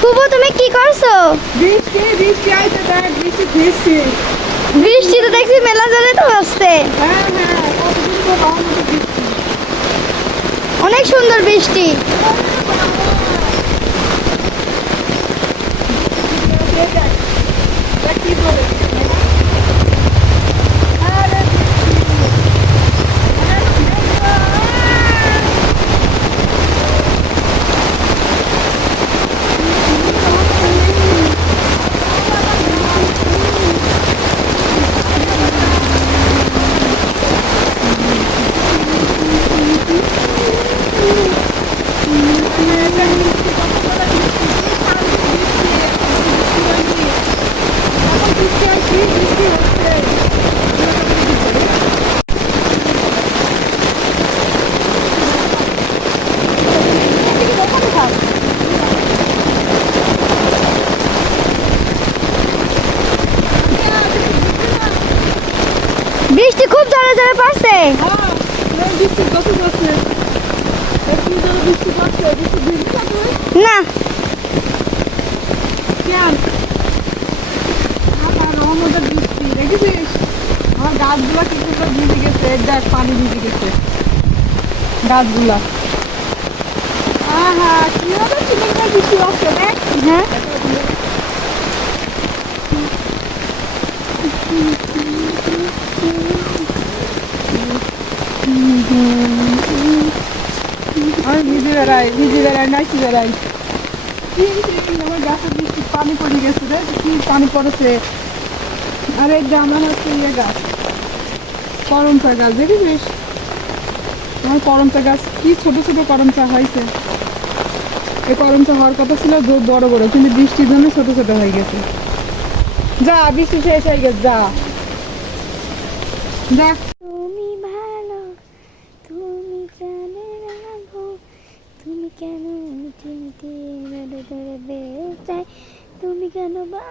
ফুবু তুমি কি করছো? বৃষ্টি বৃষ্টি আইছে, দেখ বৃষ্টি ভিজছি। বৃষ্টি তো দেখছি মেলা জলে তো হচ্ছে। হ্যাঁ হ্যাঁ, কতদিন পর আমার মতো বৃষ্টি। অনেক সুন্দর বৃষ্টি। দেখ দেখ কি করে। আরে বৃষ্টি খুব জোরে জোরে পড়ছে। বৃষ্টি কত পড়ছে, একটু জোরে বৃষ্টি পড়ছে, বৃষ্টি ভিজে না তুই? না কেন? আমার রহমতের বৃষ্টি দেখেছিস, আমার গাছগুলা কি সুন্দর ভিজে গেছে, এই দেখ পানি ভিজে গেছে গাছগুলা। আহা কি হবে, সুন্দর বৃষ্টি হচ্ছে দেখ। হ্যাঁ আমি ভিজে বেড়াই নাইছি বেড়াই। আমার গাছের বৃষ্টি পানি পড়ে গেছে রে, কি পানি পড়েছে। আর এই যে আমার হচ্ছে ইয়ে গাছ, করমচা গাছ দেখেছিস, আমার করমচা গাছ কি ছোট ছোট করমচা হয়েছে। এই করমচা হওয়ার কথা ছিল বড় বড়, কিন্তু বৃষ্টির জন্য ছোট ছোট হয়ে গেছে। যা বৃষ্টি শেষ হয়ে গেছে, যা যা। তুমি ভালো, তুমি জানে রাখো, তুমি কেন মিটি মিটি ধরে ধরে বেড়ে চাই, তুমি কেন বাবা